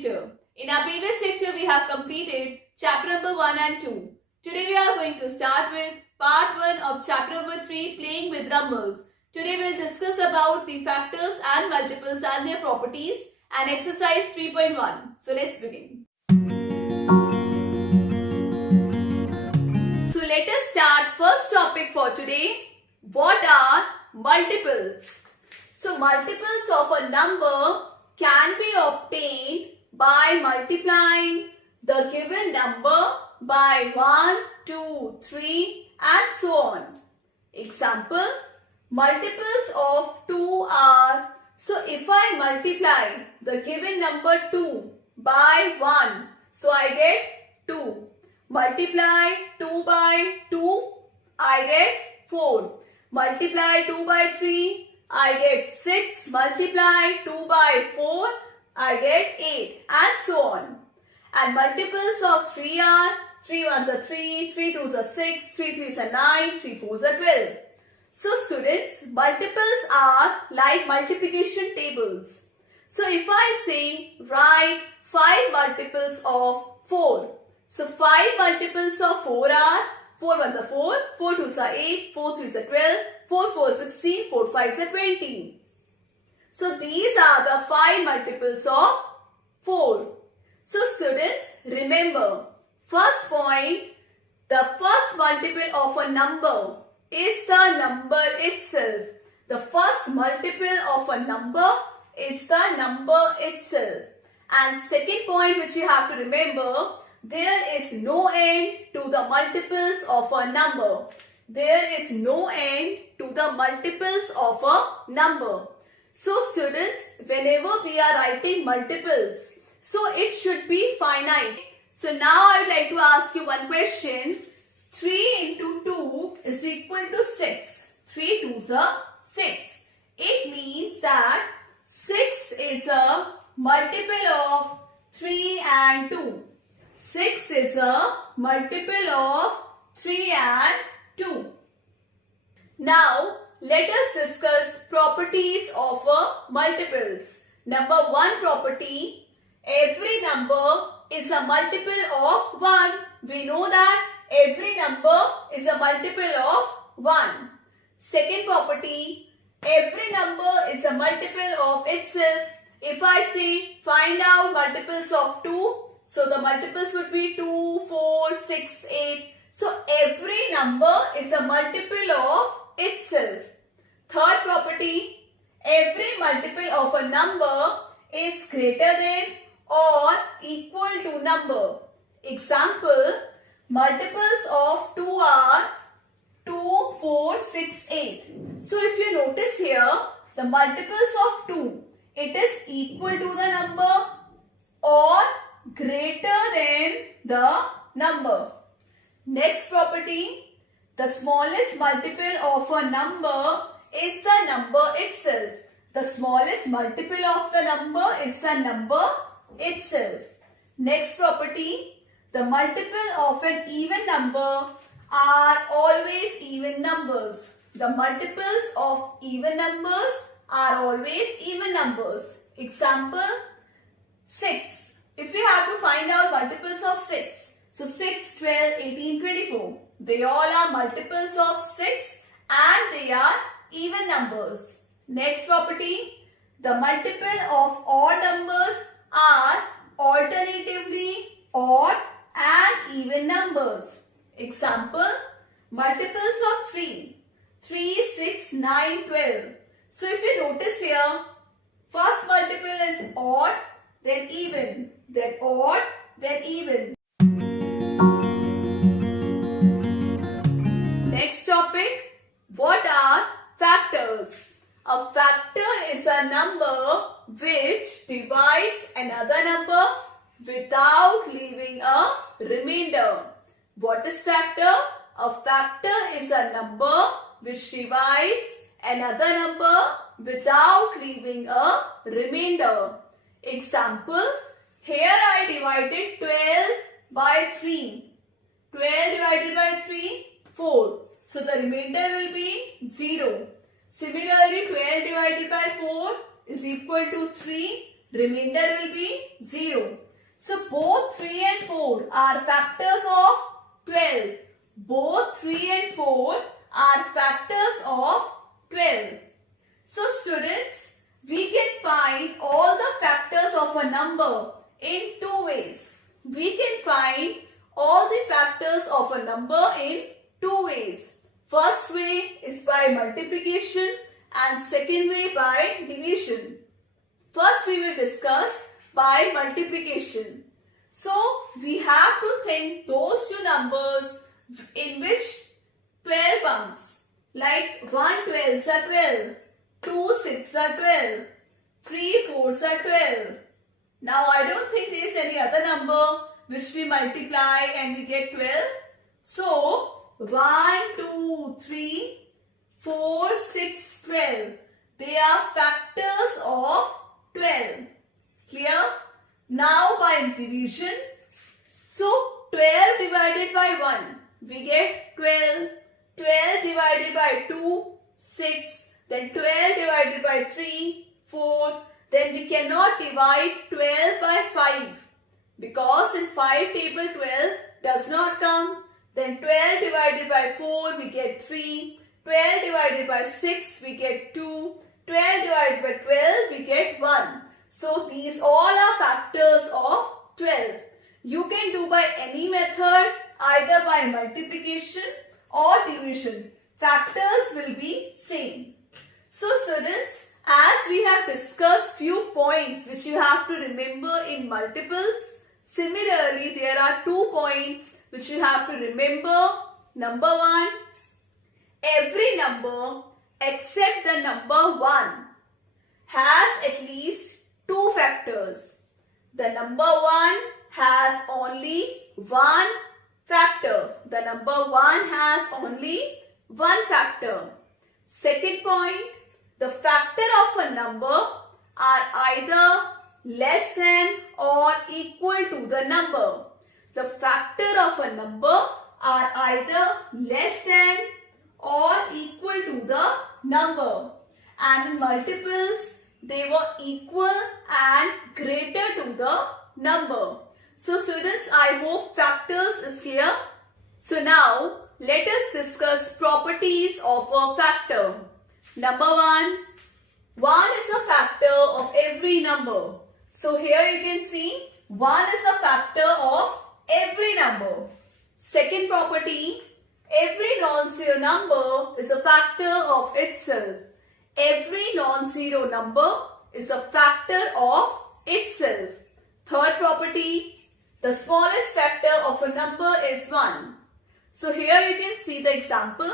teacher. In our previous lecture, we have completed chapter number 1 and 2. Today we are going to start with part 1 of chapter number 3, playing with numbers. Today we will discuss about the factors and multiples and their properties and exercise 3.1. So let's begin. So let us start first topic for today. What are multiples? So multiples of a number can be obtained by multiplying the given number by 1, 2, 3 and so on. Example, multiples of 2 are, so if I multiply the given number 2 by 1, so I get 2. Multiply 2 by 2, I get 4. Multiply 2 by 3, I get 6. Multiply 2 by 4, I get 8 and so on. And multiples of 3 are 3 ones are 3, 3 twos are 6, 3 threes are 9, 3 fours are 12. So students, multiples are like multiplication tables. So if I say write 5 multiples of 4. So 5 multiples of 4 are 4 ones are 4, 4 twos are 8, 4 threes are 12, 4 fours 16, 4 fives are 20. So these are the 5 multiples of 4. So students, remember, first point, the first multiple of a number is the number itself. The first multiple of a number is the number itself. And second point which you have to remember, there is no end to the multiples of a number. There is no end to the multiples of a number. So students, whenever we are writing multiples, so it should be finite. So now I would like to ask you one question. 3 into 2 is equal to 6. 3 twos are 6. It means that 6 is a multiple of 3 and 2. 6 is a multiple of 3 and 2. Now, let us discuss properties of multiples. Number 1 property, every number is a multiple of 1. We know that every number is a multiple of 1. Second property, every number is a multiple of itself. If I say find out multiples of 2, so the multiples would be 2, 4, 6, 8. So every number is a multiple of itself. Third property, every multiple of a number is greater than or equal to number. Example, multiples of 2 are 2, 4, 6, 8. So if you notice here, the multiples of 2, it is equal to the number or greater than the number. Next property, the smallest multiple of a number is the number itself. The smallest multiple of the number is the number itself. Next property, the multiple of an even number are always even numbers. The multiples of even numbers are always even numbers. Example, 6. If we have to find out multiples of 6, so 6, 12, 18, 24. They all are multiples of 6 and they are even numbers. Next property, the multiple of odd numbers are alternatively odd and even numbers. Example, multiples of 3. 3, 6, 9, 12. So if you notice here, first multiple is odd, then even, then odd, then even. Next topic, what are factors? A factor is a number which divides another number without leaving a remainder. What is factor? A factor is a number which divides another number without leaving a remainder. Example, here I divided 12 by 3. 12 divided by 3, 4. So the remainder will be 0. Similarly, 12 divided by 4 is equal to 3. remainder will be 0. So both 3 and 4 are factors of 12. Both 3 and 4 are factors of 12. So students, we can find all the factors of a number in two ways. We can find all the factors of a number in two ways. First way is by multiplication and second way by division. First we will discuss by multiplication. So we have to think those two numbers in which 12 comes. Like 1 12s are 12, 2 6s are 12, 3 4s are 12. Now I don't think there is any other number which we multiply and we get 12. So 1, 2, 3, 4, 6, 12. They are factors of 12. Clear? Now by division. So 12 divided by 1. We get 12. 12 divided by 2, 6. Then 12 divided by 3, 4. Then we cannot divide 12 by 5. Because in 5 table 12 does not come. Then 12 divided by 4 we get 3. 12 divided by 6 we get 2. 12 divided by 12 we get 1. So these all are factors of 12. You can do by any method, either by multiplication or division. Factors will be same. So students, as we have discussed few points which you have to remember in multiples, similarly there are 2 points which you have to remember. Number 1, every number except the number 1 has at least 2 factors. The number 1 has only 1 factor. The number 1 has only 1 factor. Second point, the factor of a number are either less than or equal to the number. The factor of a number are either less than or equal to the number. And in multiples, they were equal and greater to the number. So students, I hope factors is clear. So now, let us discuss properties of a factor. Number 1, 1 is a factor of every number. So here you can see 1 is a factor of every number. Second property, every non-zero number is a factor of itself. Every non-zero number is a factor of itself. Third property, the smallest factor of a number is 1. So here you can see the example.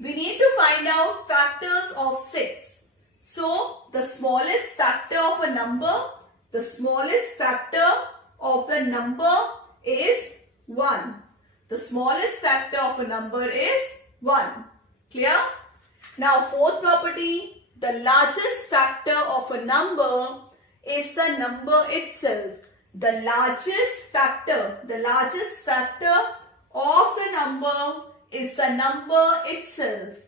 We need to find out factors of 6. So the smallest factor of a number, the smallest factor of the number is 1. The smallest factor of a number is 1. Clear? Now fourth property, the largest factor of a number is the number itself. The largest factor of the number is the number itself.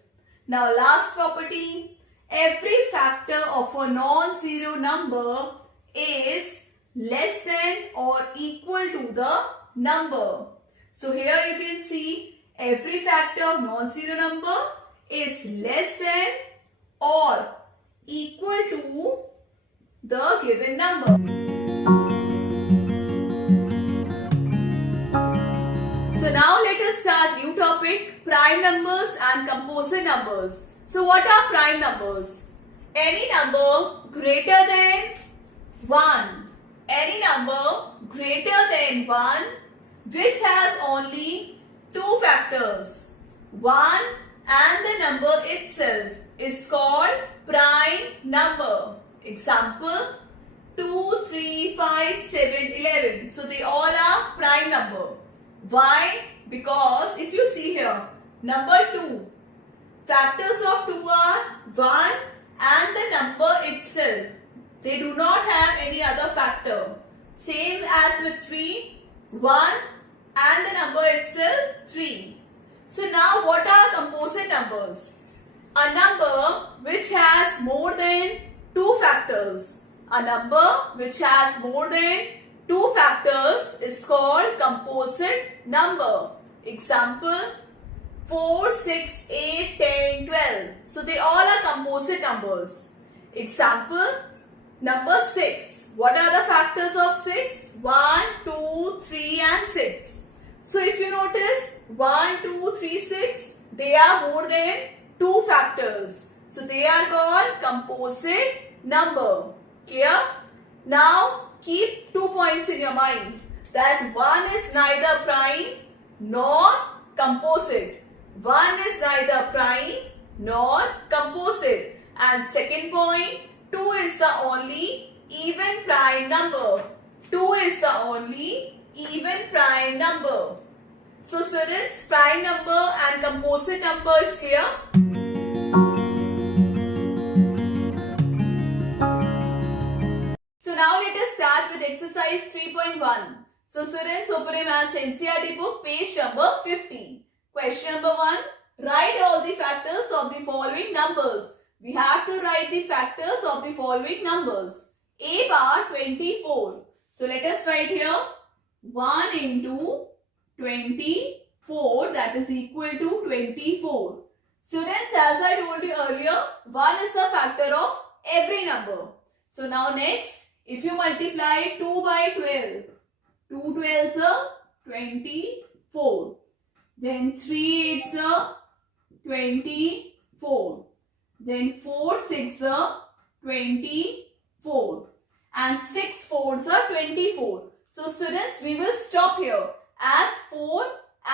Now last property, every factor of a non-zero number is less than or equal to the number. So here you can see every factor of non-zero number is less than or equal to the given number. So now let us start new topic, prime numbers and composite numbers. So what are prime numbers? Any number greater than 1. Any number greater than 1 which has only 2 factors. 1 and the number itself is called prime number. Example, 2, 3, 5, 7, 11. So they all are prime number. Why? Because if you see here, number 2, factors of 2 are 1 and the number itself. They do not have any other factor. Same as with 3, 1 and the number itself 3. So now what are composite numbers? A number which has more than 2 factors. A number which has more than 2 factors is called composite number. Example, 4, 6, 8, 10, 12. So they all are composite numbers. Example, number 6. What are the factors of 6? 1, 2, 3 and 6. So if you notice 1, 2, 3, 6, they are more than 2 factors. So they are called composite number. Clear? Now keep 2 points in your mind, that 1 is neither prime nor composite. 1 is neither prime nor composite. And second point, 2 is the only even prime number. 2 is the only even prime number. So students, prime number and composite number is clear? So now let us start with exercise 3.1. So students, open a Maths NCERT book, page number 50. Question number 1. Write all the factors of the following numbers. We have to write the factors of the following numbers. A bar 24. So let us write here 1 into 24, that is equal to 24. Students, as I told you earlier, 1 is a factor of every number. So now next, if you multiply 2 by 12, 2 12s are 24. Then 3 8s are 24. Then 4 6 are 24. And 6 4s are 24. So students, we will stop here. As 4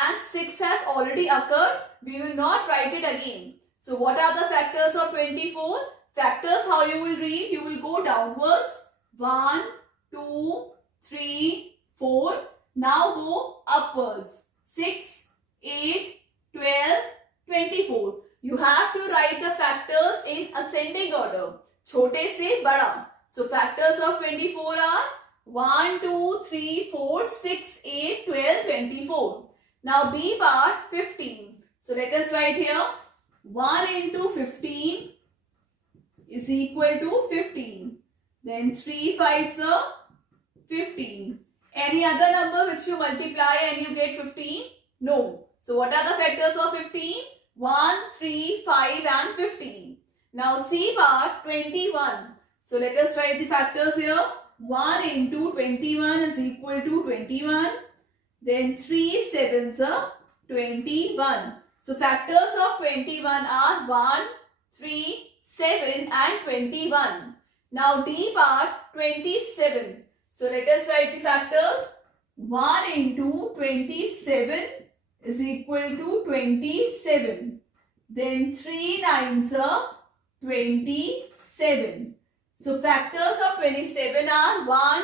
and 6 has already occurred, we will not write it again. So what are the factors of 24? Factors, how you will read? You will go downwards. 1, 2, 3, 4. Now go upwards. 6, 8, 12, 24. You have to write the factors in ascending order. Chote se bada. So factors of 24 are 1, 2, 3, 4, 6, 8, 12, 24. Now B bar 15. So let us write here 1 into 15 is equal to 15. Then 3 5s are 15. Any other number which you multiply and you get 15? No. So what are the factors of 15? 1, 3, 5 and 15. Now C bar 21. So let us write the factors here. 1 into 21 is equal to 21. Then 3 7s are 21. So factors of 21 are 1, 3, 7 and 21. Now D bar 27. So let us write the factors. 1 into 27 is equal to 27. Then 3 9s are 27. So factors of 27 are 1,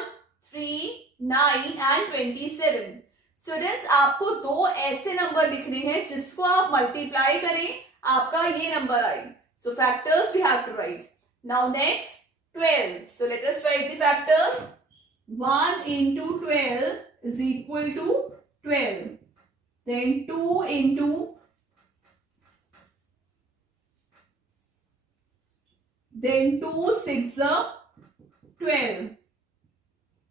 3, 9 and 27. Students, आपको दो ऐसे number लिखने हैं जिसको आप multiply करें, आपका ये नंबर आए. So factors we have to write. Now next 12. So let us write the factors. 1 into 12 is equal to 12. Then 2 into 2 6 are 12.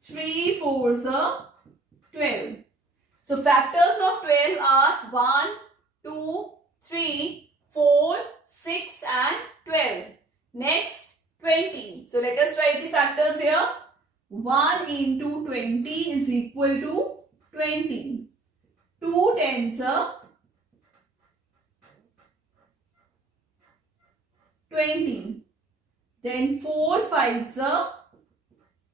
3 4s are 12. So factors of 12 are 1, 2, 3, 4, 6 and 12. Next 20. So let us write the factors here. 1 into 20 is equal to 20. 2 10s are 20. Then 4 5s are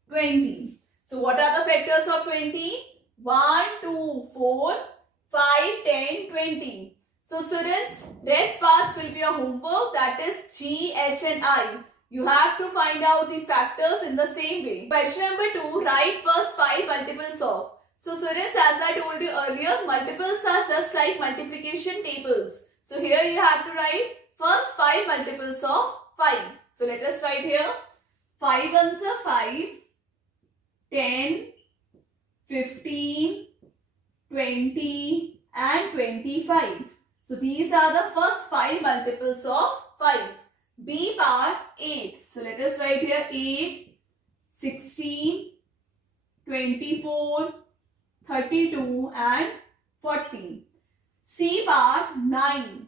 20. So what are the factors of 20? 1, 2, 4, 5, 10, 20. So students, rest parts will be a homework, that is G, H and I. You have to find out the factors in the same way. Question number 2, write first 5 multiples of. So students, as I told you earlier, multiples are just like multiplication tables. So here you have to write first 5 multiples of 5. So let us write here 5 ones are 5, 10, 15, 20 and 25. So these are the first 5 multiples of 5. B bar 8. So let us write here 8, 16, 24, 32 and 40. C bar 9,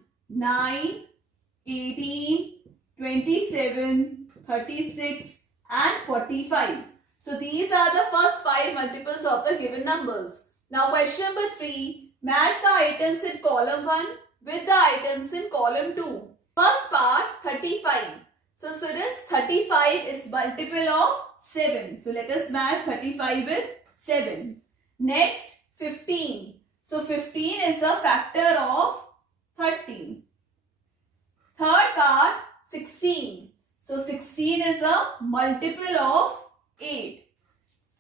18, 27, 36 and 45. So these are the first 5 multiples of the given numbers. Now question number 3. Match the items in column 1 with the items in column 2. First part 35. So students, 35 is multiple of 7. So let us match 35 with 7. Next 15. So 15 is a factor of 30. Third part 16. So 16 is a multiple of 8.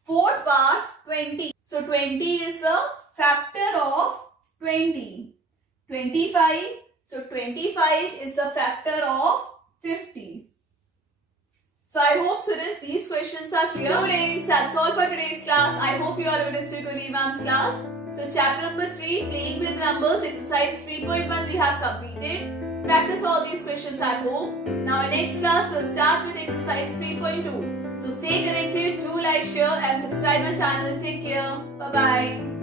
Fourth part 20. So 20 is a factor of 20. 25. So 25 is a factor of 50. So I hope students these questions are clear. So students, that's all for today's class. I hope you all understood Kunhi ma'am's class. So chapter number 3, playing with numbers, exercise 3.1 we have completed. Practice all these questions at home. Now in next class we'll start with exercise 3.2. So stay connected, do like, share and subscribe my channel. Take care. Bye-bye.